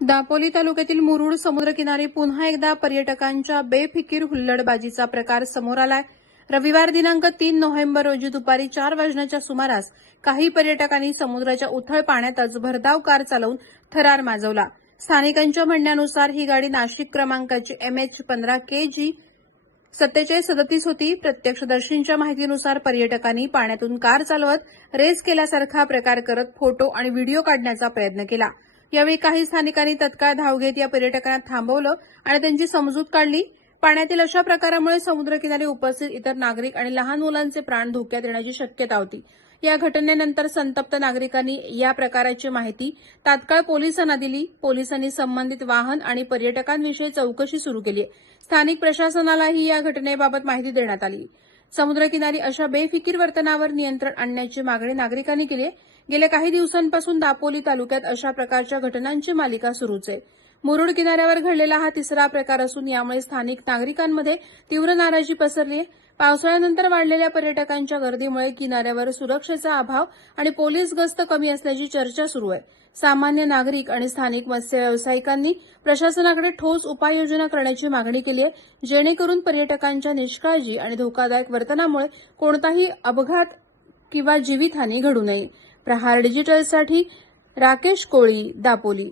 दापोली तालुक्यातील मुरुड समुद्रकिनारी पुन्हा एकदा पर्यटकांच्या बेफिकीर हुल्लडबाजीचा प्रकार समोर आलाय। रविवार दिनांक 3 नोव्हेंबर रोजी दुपारी 4 वाजण्याच्या सुमारास काही पर्यटकांनी समुद्राच्या उथळ पाण्यातच भरधाव कार चालवून थरार माजवला। स्थानिकांच्या म्हणण्यानुसार ही गाडी नाशिक क्रमांकाची MH15KG 4737 होती। प्रत्यक्षदर्शींच्या माहितीनुसार पर्यटकांनी पाण्यातून कार चालवत रेस केल्यासारखा प्रकार करत फोटो आणि व्हिडिओ काढण्याचा प्रयत्न केला। यावेळी काही स्थानिकांनी तत्काळ धाव घेत या पर्यटकांना थांबवलं आणि त्यांची समजूत काढली। पाण्यातील अशा प्रकारामुळे समुद्रकिनारी उपस्थित इतर नागरिक आणि लहान मुलांचे प्राण धोक्यात येण्याची शक्यता होती। या घटनेनंतर संतप्त नागरिकांनी या प्रकाराची माहिती तात्काळ पोलिसांना दिली। पोलिसांनी संबंधित वाहन आणि पर्यटकांविषयी चौकशी सुरू केली। स्थानिक प्रशासनालाही या घटनेबाबत माहिती देण्यात आली। समुद्रकिनारी अशा बेफिकीर वर्तनावर नियंत्रण आणण्याची मागणी नागरिकांनी केली आहे। गेल्या काही दिवसांपासून दापोली तालुक्यात अशा प्रकारच्या घटनांची मालिका सुरूच आहे। मुरुड किनाऱ्यावर घडलेला हा तिसरा प्रकार असून यामुळे स्थानिक नागरिकांमध्ये तीव्र नाराजी पसरली आहे। पावसाळ्यानंतर वाढलेल्या पर्यटकांच्या गर्दीमुळे किनाऱ्यावर सुरक्षेचा अभाव आणि पोलीस गस्त कमी असल्याची चर्चा सुरू आहे। सामान्य नागरिक आणि स्थानिक मत्स्य व्यावसायिकांनी प्रशासनाकडे ठोस उपाययोजना करण्याची मागणी केली आहे, जेणेकरून पर्यटकांच्या निष्काळजी आणि धोकादायक वर्तनामुळे कोणताही अपघात किंवा जीवितहानी घडू नये। प्रहार डिजिटलसाठी राकेश कोळी, दापोली।